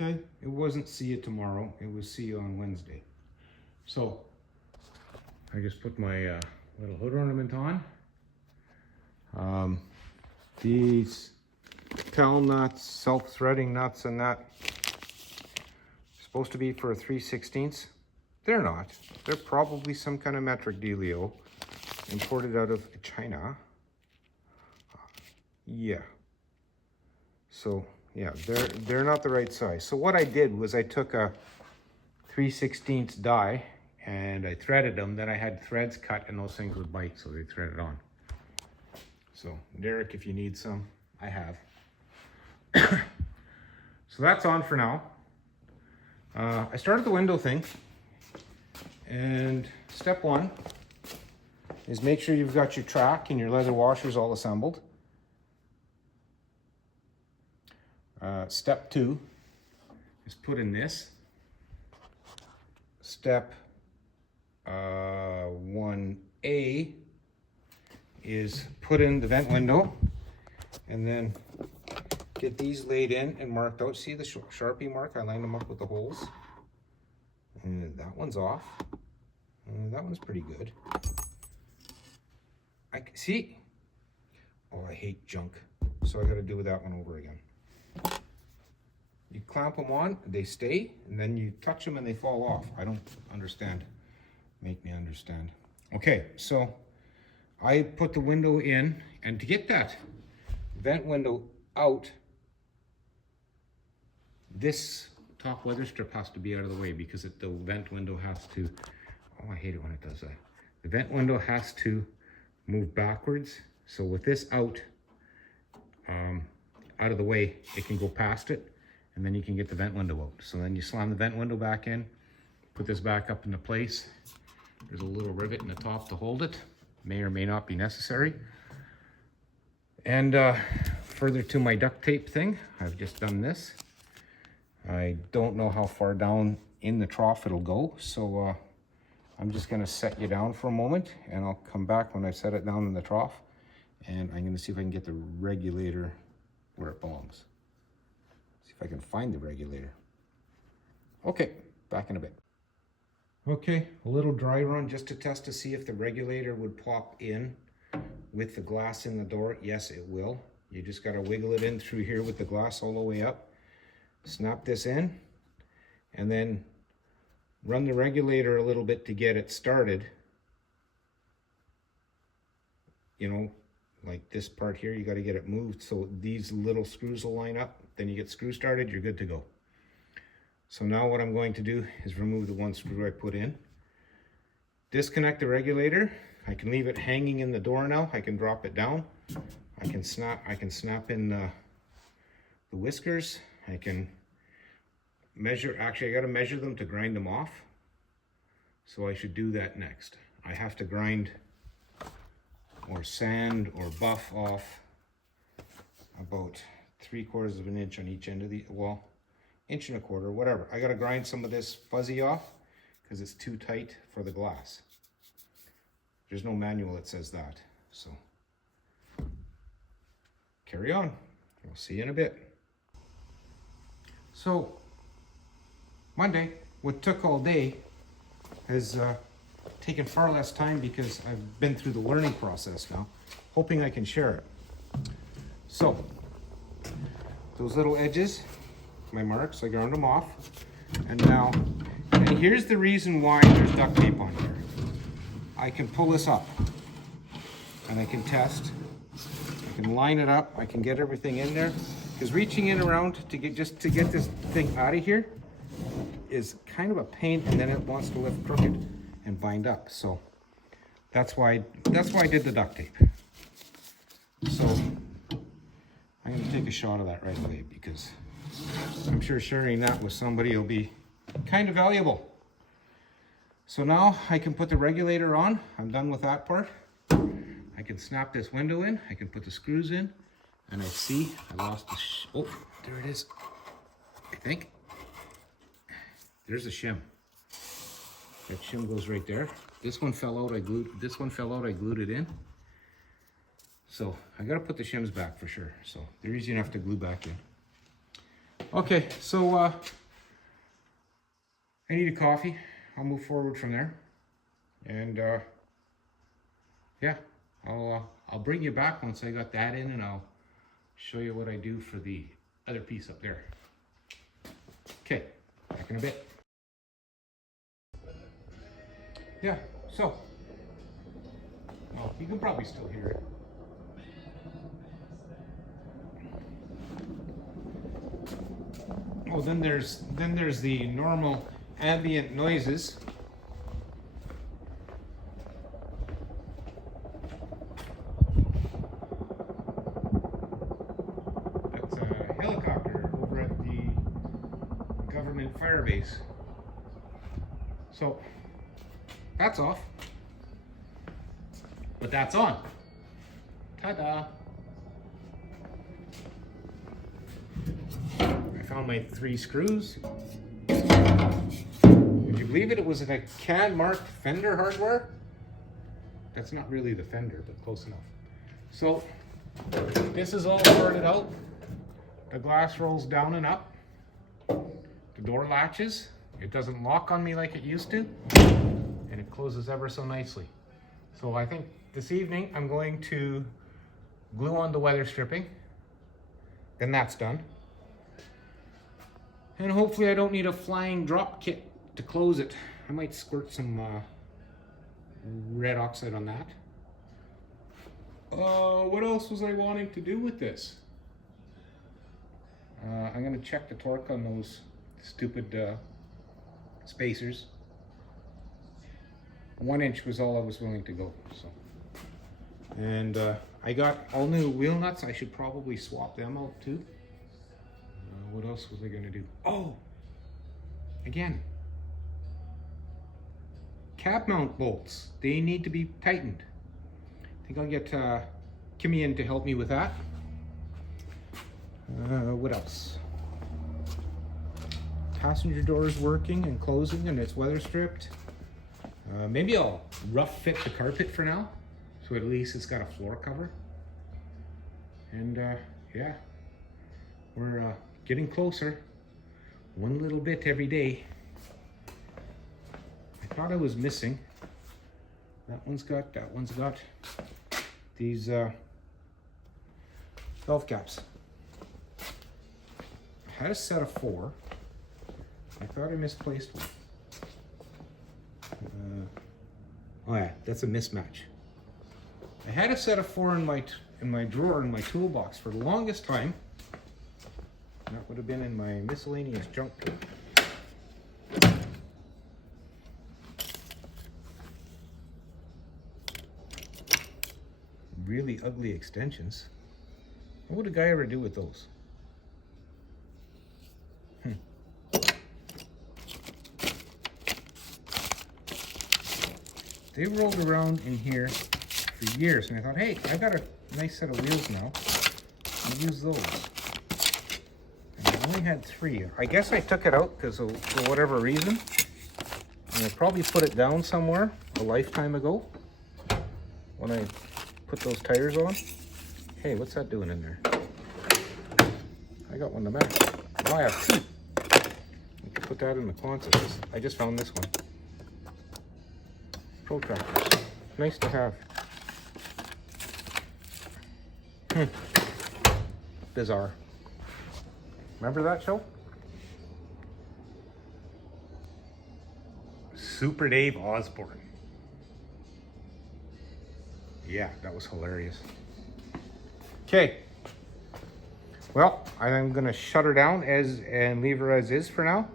Okay, it wasn't see you tomorrow, it was see you on Wednesday. So, I just put my little hood ornament on. These tail nuts, self-threading nuts and that, supposed to be for a 3/16. They're not. They're probably some kind of metric dealio, imported out of China. Yeah. So yeah, they're not the right size. So what I did was I took a 3/16 die and I threaded them. Then I had threads cut and those things would bite, so they threaded on. So Derek, if you need some, I have. So that's on for now. I started the window thing, and step one is make sure you've got your track and your leather washers all assembled. Step two is put in this. Step 1A is put in the vent window, and then get these laid in and marked out. See the Sharpie mark? I lined them up with the holes. And that one's off. That one's pretty good. I see. Oh, I hate junk. So I got to do that one over again. You clamp them on, they stay, and then you touch them and they fall off. I don't understand. Make me understand. Okay, so I put the window in, and to get that vent window out, this top weather strip has to be out of the way because the vent window has to, oh, I hate it when it does that. The vent window has to move backwards. So with this out of the way, it can go past it, and then you can get the vent window out. So then you slam the vent window back in, put this back up into place. There's a little rivet in the top to hold it. May or may not be necessary. And further to my duct tape thing, I've just done this. I don't know how far down in the trough it'll go, so I'm just gonna set you down for a moment, and I'll come back when I set it down in the trough, and I'm gonna see if I can get the regulator where it belongs. See if I can find the regulator. Okay, back in a bit. Okay, a little dry run just to test to see if the regulator would pop in with the glass in the door. Yes, it will. You just gotta wiggle it in through here with the glass all the way up. Snap this in, and then run the regulator a little bit to get it started. You know, like this part here, you got to get it moved so these little screws will line up. Then you get screw started, you're good to go. So now what I'm going to do is remove the one screw I put in. Disconnect the regulator. I can leave it hanging in the door now. I can drop it down. I can snap in the whiskers. I can measure, actually I got to measure them to grind them off. So I should do that next. I have to grind or sand or buff off about 3/4 of an inch on each end of the, well, 1.25 inches, whatever. I got to grind some of this fuzzy off because it's too tight for the glass. There's no manual that says that. So carry on. We'll see you in a bit. So Monday, what took all day has taken far less time because I've been through the learning process now, hoping I can share it. So those little edges, my marks, I ground them off. And now, and here's the reason why there's duct tape on here. I can pull this up and I can test. I can line it up. I can get everything in there. Because reaching in around to get this thing out of here is kind of a pain, and then it wants to lift crooked and bind up. So that's why I did the duct tape. So I'm going to take a shot of that right away because I'm sure sharing that with somebody will be kind of valuable. So now I can put the regulator on. I'm done with that part. I can snap this window in. I can put the screws in. And I see I lost the, oh, there it is. I think. There's the shim. That shim goes right there. This one fell out, I glued it in. So I gotta put the shims back for sure. So they're easy enough to glue back in. Okay, so I need a coffee. I'll move forward from there. And yeah, I'll bring you back once I got that in, and I'll show you what I do for the other piece up there. Okay, back in a bit. Yeah, so, well, you can probably still hear it. Oh, then there's the normal ambient noises. That's a helicopter over at the government fire base. So that's off, but that's on. Ta-da! I found my 3 screws. Would you believe it? It was a CAD marked fender hardware. That's not really the fender, but close enough. So this is all sorted out. The glass rolls down and up. The door latches. It doesn't lock on me like it used to. And it closes ever so nicely. So I think this evening I'm going to glue on the weather stripping. Then that's done. And hopefully I don't need a flying drop kit to close it. I might squirt some red oxide on that. What else was I wanting to do with this? I'm gonna check the torque on those stupid spacers. 1 inch was all I was willing to go. So, and I got all new wheel nuts. I should probably swap them out too. What else was I gonna do? Oh, again, cab mount bolts. They need to be tightened. I think I'll get Kimmy in to help me with that. What else? Passenger doors working and closing, and it's weather stripped. Maybe I'll rough fit the carpet for now, so at least it's got a floor cover. And yeah, we're getting closer, one little bit every day. I thought I was missing. That one's got these valve caps. I had a set of 4. I thought I misplaced one. Oh yeah, that's a mismatch. I had a set of 4 in my drawer in my toolbox for the longest time. That would have been in my miscellaneous junk drawer. Really ugly extensions. What would a guy ever do with those? They rolled around in here for years, and I thought, hey, I got a nice set of wheels now. I'll use those. And I only had 3. I guess I took it out because for whatever reason. And I probably put it down somewhere a lifetime ago when I put those tires on. Hey, what's that doing in there? I got one to match. Oh, I have 2. I can put that in the closet. I just found this one. Protractors. Nice to have. Bizarre. Remember that show? Super Dave Osborne. Yeah, that was hilarious. Okay. Well, I'm gonna shut her down and leave her as is for now.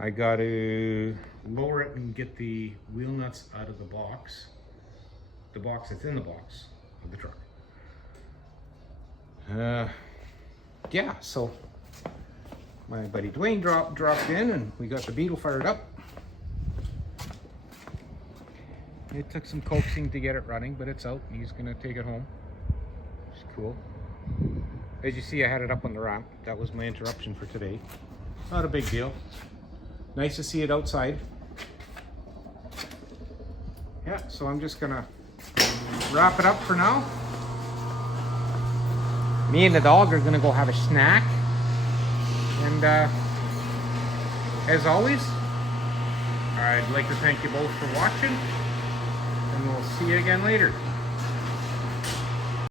I gotta lower it and get the wheel nuts out of the box that's in the box of the truck. Yeah, so my buddy Dwayne dropped in, and we got the Beetle fired up. It took some coaxing to get it running, but it's out, and he's gonna take it home. It's cool. As you see, I had it up on the ramp. That was my interruption for today. Not a big deal. Nice to see it outside. Yeah, so I'm just gonna wrap it up for now. Me and the dog are gonna go have a snack, and And as always, I'd like to thank you both for watching, and we'll see you again later.